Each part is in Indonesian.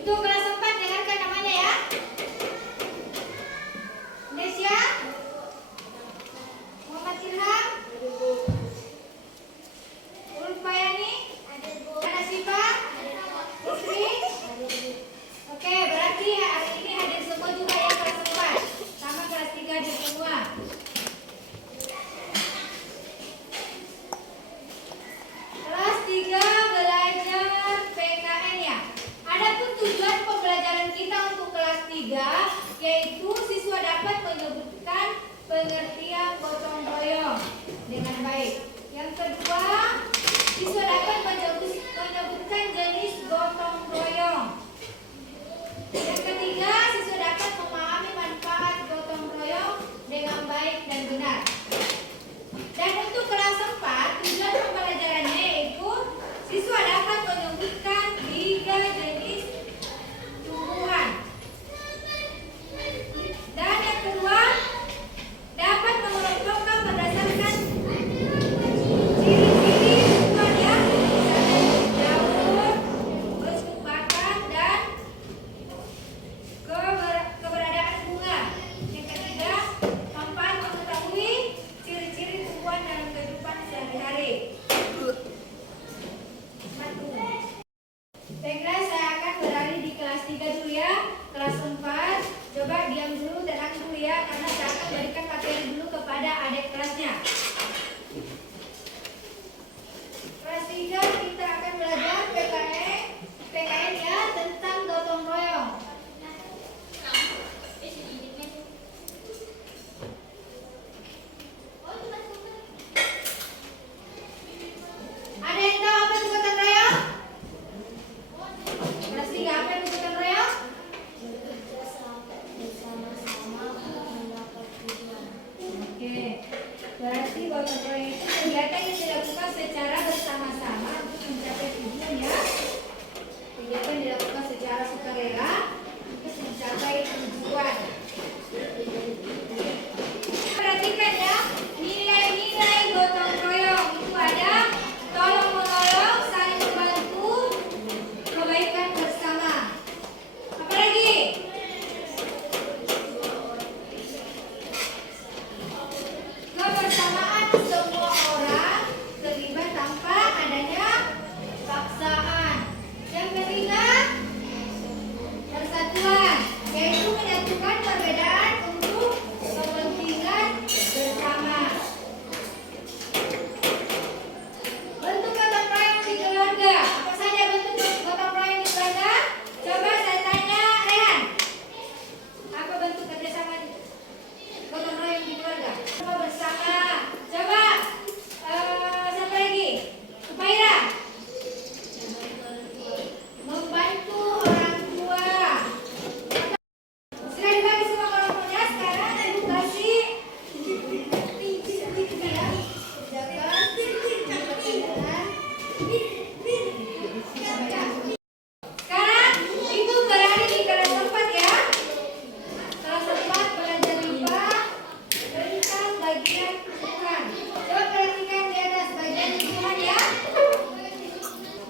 Untuk kelas 4 dengarkan namanya ya. Nesya, Muhammad Ilham, Ulfayani, Ana Siva, Putri. Oke, berarti hari ini hadir semua juga ya kelas 4. Sama kelas 3 hadir semua. Kelas 3 belajar PKN ya. Adapun tujuan pembelajaran kita untuk kelas 3 yaitu siswa dapat menyebutkan pengertian gotong royong dengan baik. Yang kedua, siswa dapat menyebutkan jenis gotong royong. Yang ketiga, siswa dapat memahami manfaat gotong royong dengan baik dan benar. Dan untuk kelas 4, tujuan pembelajarannya yaitu siswa dapat menyebutkan 3 jenis tumbuhan. Dan yang kedua, dapat mengelompokkan berdasarkan ciri-ciri tumbuhan yang misalnya daun, bentuk batang, dan keberadaan bunga. Yang ketiga, manfaat mengetahui ciri-ciri tumbuhan dalam kehidupan sehari-hari. Baiklah, saya akan beralih di kelas 3 dulu ya. Kelas 4, coba diam dulu, tenang dulu ya, karena saya akan berikan materi dulu kepada adik kelasnya. Kelas 3 kita akan belajar PKN ya, tentang gotong royong. Ada yang tahu apa itu gotong royong? Kelas 3 apa itu gotong royong? Oke, berarti gotong royong itu kegiatan yang dilakukan secara bersama-sama untuk mencapai tujuan ya. Kegiatan dilakukan secara sukarela untuk mencapai tujuan. Perhatikan ya, nilai-nilai gotong royong itu ada tolong menolong, saling membantu, kebaikan bersama. Apa lagi? Kebersamaan semua orang terlibat tanpa adanya paksaan. Yang ketiga, persatuan, yaitu menyatukan perbedaan untuk kepentingan bersama. Bentuk gotong royong di keluarga. Apa saja bentuk gotong royong di keluarga? Coba saya tanya Rehan. Apa bentuk kerjasama gotong royong di keluarga? Coba bersama. Coba siapa lagi? Supaira. Membantu orang tua. Sudah dibagi semua kelompoknya. Sekarang edukasi. Sekarang ibu beralih di kelas 4 ya. Kelas 4 belajar IPA tentang bagian tumbuhan. Coba perhatikan di atas bagian tumbuhan ya.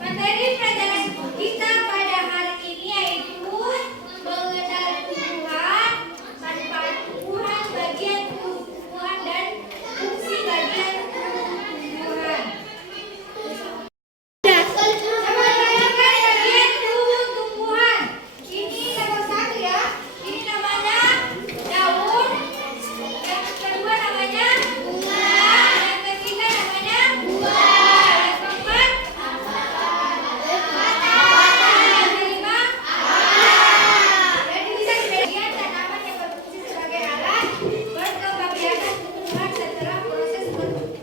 Materi pelajaran kita pada hari ini yaitu mengenal tumbuhan, manfaat tumbuhan, bagian tumbuhan, dan fungsi bagian tumbuhan. Coba bayangkan bagian tubuh tumbuhan. Ini nomor 1 ya. Ini namanya daun. Yang kedua namanya bunga. Yang ketiga namanya buah. Yang keempat batang. Yang kelima jadi bisa dibedakan tanaman yang berfungsi sebagai alat perkembangbiakan tumbuhan setelah proses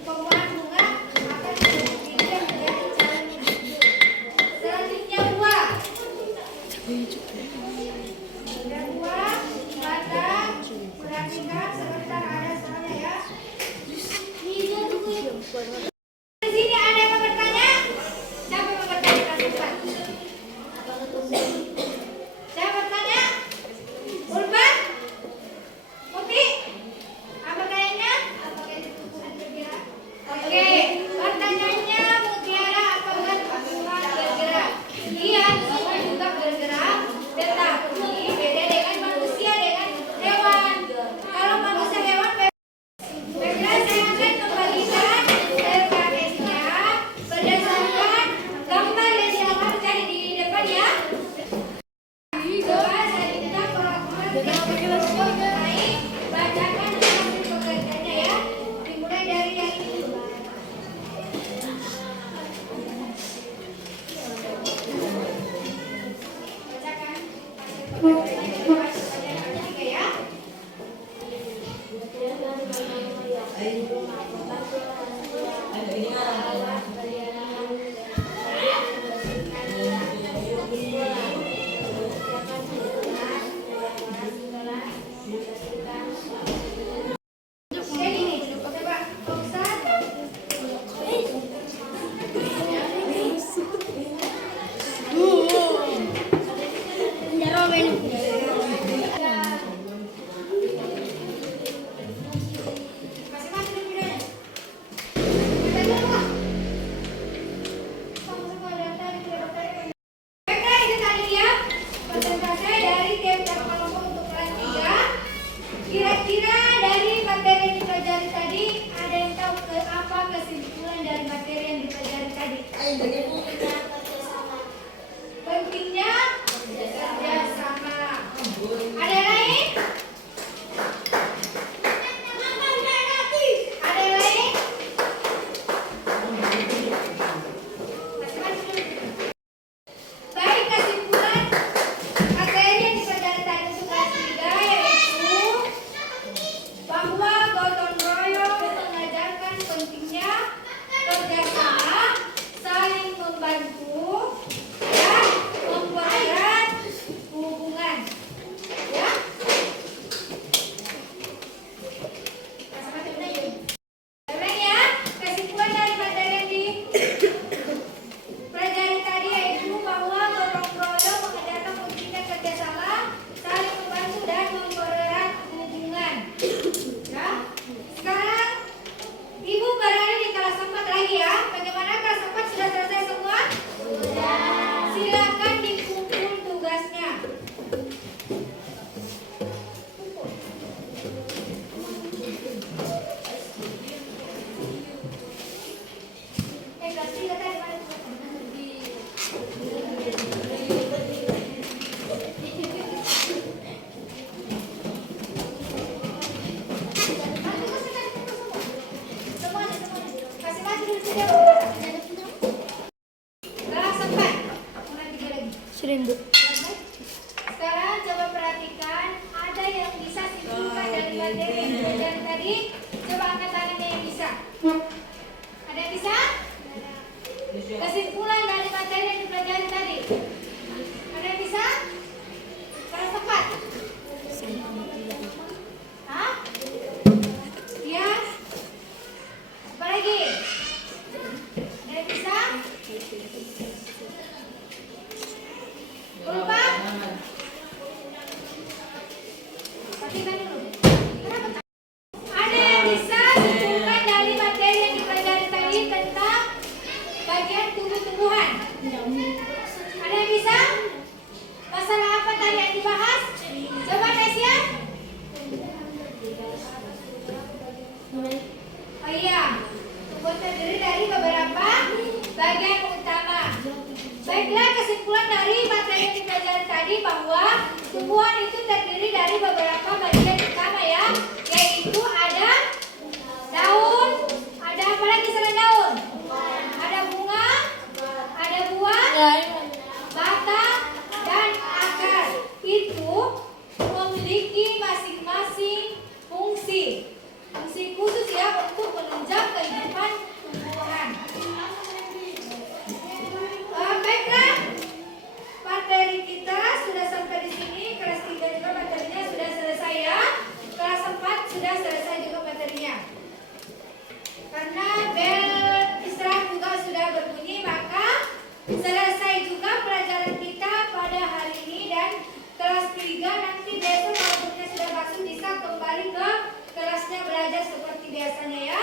pembuahan bunga akan menjadi biji yang menjadi calon hidup. Selanjutnya buah. Ada buah, batang. Perhatikan sebentar, ada soalnya ya. Di sini ada yang mau bertanya? Siapa yang mau bertanya kelas 4? Saya bertanya? Ulfa? Putih? Apa kayaknya? Oke, pertanyaannya Mutiara, apakah tumbuhan bergerak? Iya, tumbuhan juga bergerak. mengenai bacakan hasil pekerjaannya ya. Dimulai dari yang ini dulu. Bacakan hasil pekerjaannya dari baca pelajaran ketiga ya. Kayak gini, coba Oksan. Masing-masing bedanya. Kita dulu Kak. Sama-sama data di data. Baiklah, itu tadi ya persentase dari tiap-tiap kelompok untuk kelas 3. Kira-kira dari materi yang dipelajari tadi ada yang tahu apa kesimpulan dari materi yang dipelajari tadi? Pentingnya kerjasama. Ada lain? Ada lain? Masing-masing dulu. Baik, kesimpulan materi yang dipelajari tadi untuk kelas 3 yaitu bahwa gotong royong mengajarkan pentingnya kerjasama, saling membantu, dan mempererat hubungan. Ya? Masing-masing aja. Ulang ya, kesimpulan dari materi yang dipelajari tadi yaitu bahwa gotong royong mengajarkan pentingnya kerjasama, saling membantu, dan mempererat hubungan. Ya. Sekarang Ibu berada di kelas 4 lagi ya. Bagaimana kelas 4 sudah selesai semua? Sudah. Silakan dikumpul tugasnya. Kelas 3 tadi mana? Kasih maju dulu sini. Kelas 4. Mulai 3 lagi. Sekarang coba perhatikan ada yang bisa simpulkan dari materi yang dipelajari tadi. Coba angkat tangannya yang bisa. Ada yang bisa? Kesimpulan dari materi yang dipelajari tadi. Ada yang bisa? Kelas 4. Hah? Iya? Apa lagi? Ada yang bisa? Lupa? Pastikan dulu. Kenapa? Ada yang bisa simpulkan dari materi yang dipelajari tadi tentang bagian tumbuh-tumbuhan? Ada yang bisa? Masalah apa tadi yang dibahas? Coba Tasya. Oh iya, tumbuh terdiri dari beberapa bagian utama. Baiklah, kesimpulan dari materi yang dipelajari tadi bahwa tumbuhan itu terdiri dari beberapa bagian utama ya, yaitu ada daun, ada apa lagi selain daun? Ada bunga, ada buah, batang, dan akar. Itu memiliki masing-masing fungsi. Fungsi khusus ya untuk menunjang kehidupan tumbuhan. Baiklah, materi kita sudah sampai di sini. Kelas 3 juga materinya sudah selesai ya. Kelas 4 sudah selesai juga materinya. Karena bel istirahat juga sudah berbunyi, maka selesai juga pelajaran kita pada hari ini. Dan kelas 3 nanti besok kalau sudah masuk bisa kembali ke kelasnya belajar seperti biasanya ya.